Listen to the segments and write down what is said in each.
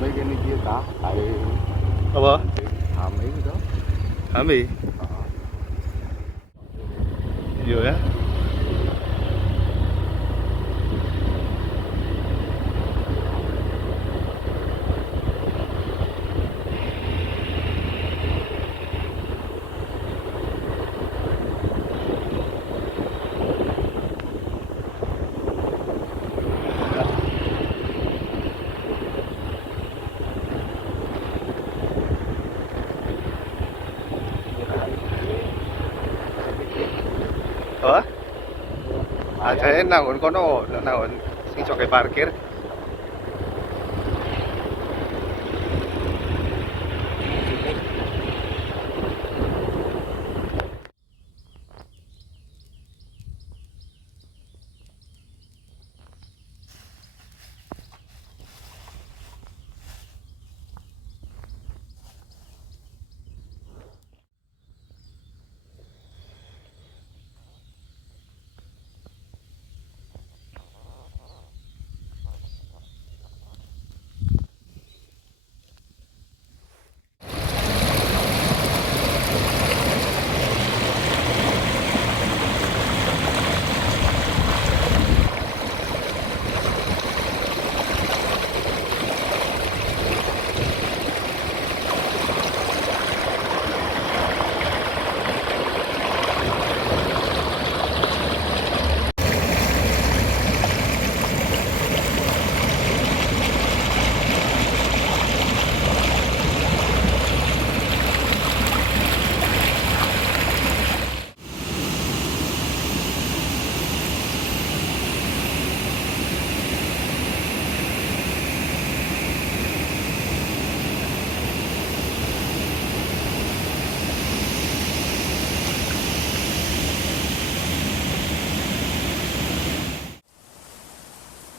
mấy cái này kia ta tại Apa? Hami gitu. Kami. Iya ya. Apa? Aja nangon kono, nangon sing coke parkir.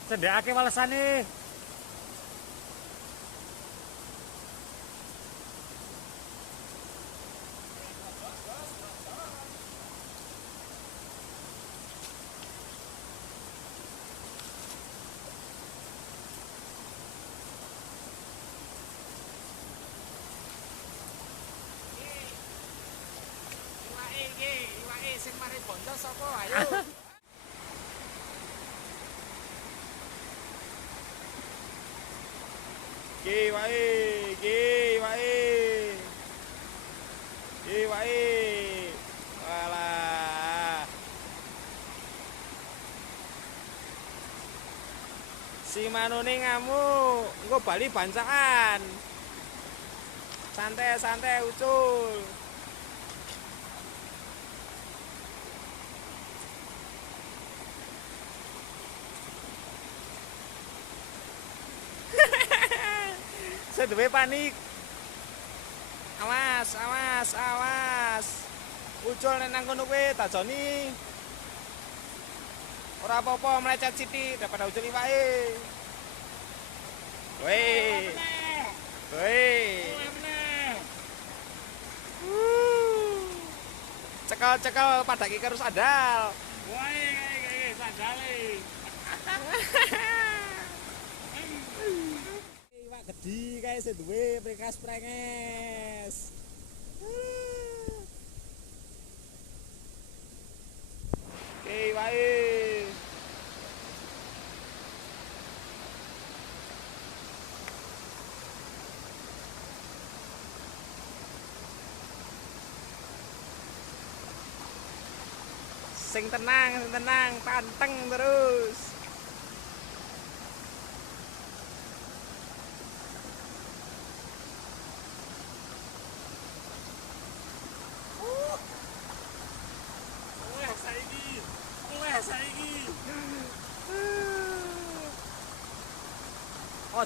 Cendekake walesane. Iwake sing mari bondo sapa ayo. Wae. Walah. Si manune ngamuk, engko bali bancaan. Santai-santai ucul. Saya duwe panik. Awas. Ucul nek nang kono kowe tak joni. Ora apa-apa mlecet sithik daripada ucul iwake. Woi. Cekel padake karo sandal. Woi, sandale. Iwak gede kae sing duwe prenges. Wae. Sing tenang, panteng terus. Saiki. Oh,